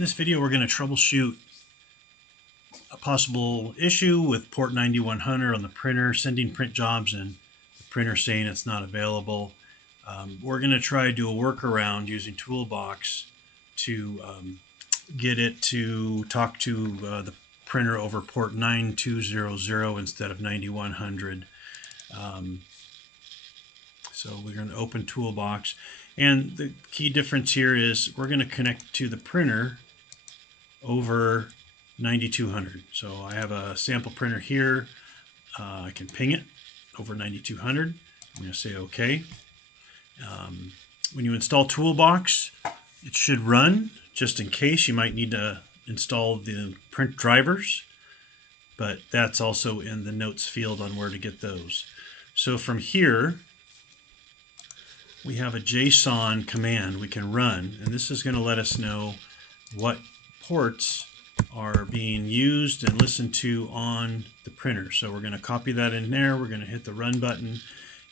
In this video, we're going to troubleshoot a possible issue with port 9100 on the printer, sending print jobs and the printer saying it's not available. We're going to try to do a workaround using Toolbox to get it to talk to the printer over port 9200 instead of 9100. So we're going to open Toolbox, and the key difference here is we're going to connect to the printer over 9200. So I have a sample printer here. I can ping it over 9200. I'm going to say OK. When you install Toolbox, it should run. Just in case, you might need to install the print drivers, but that's also in the notes field on where to get those. So from here, we have a JSON command we can run, and this is going to let us know what ports are being used and listened to on the printer. So we're going to copy that in there. We're going to hit the run button,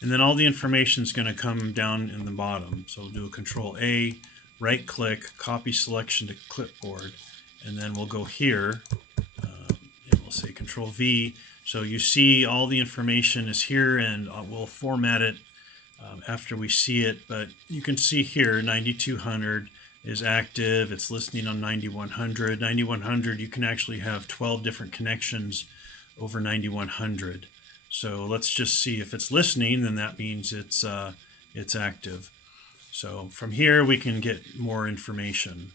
and then all the information is going to come down in the bottom. So we'll do a Control A, right click, copy selection to clipboard, and then we'll go here and we'll say Control V. So you see all the information is here, and we'll format it after we see it. But you can see here 9200 is active. It's listening on 9100. 9100, you can actually have 12 different connections over 9100. So let's just see if it's listening, then that means it's active. So from here we can get more information.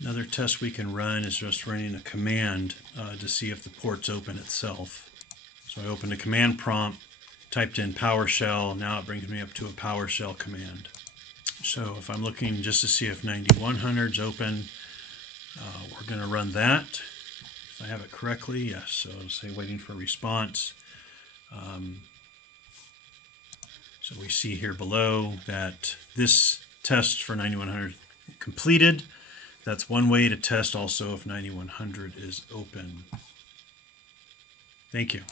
Another test we can run is just running a command to see if the port's open itself. So I opened a command prompt, typed in PowerShell. Now it brings me up to a PowerShell command. So if I'm looking just to see if 9100 is open, we're going to run that. If I have it correctly, yes. So I'll say waiting for a response. So we see here below that this test for 9100 completed. That's one way to test also if 9100 is open. Thank you.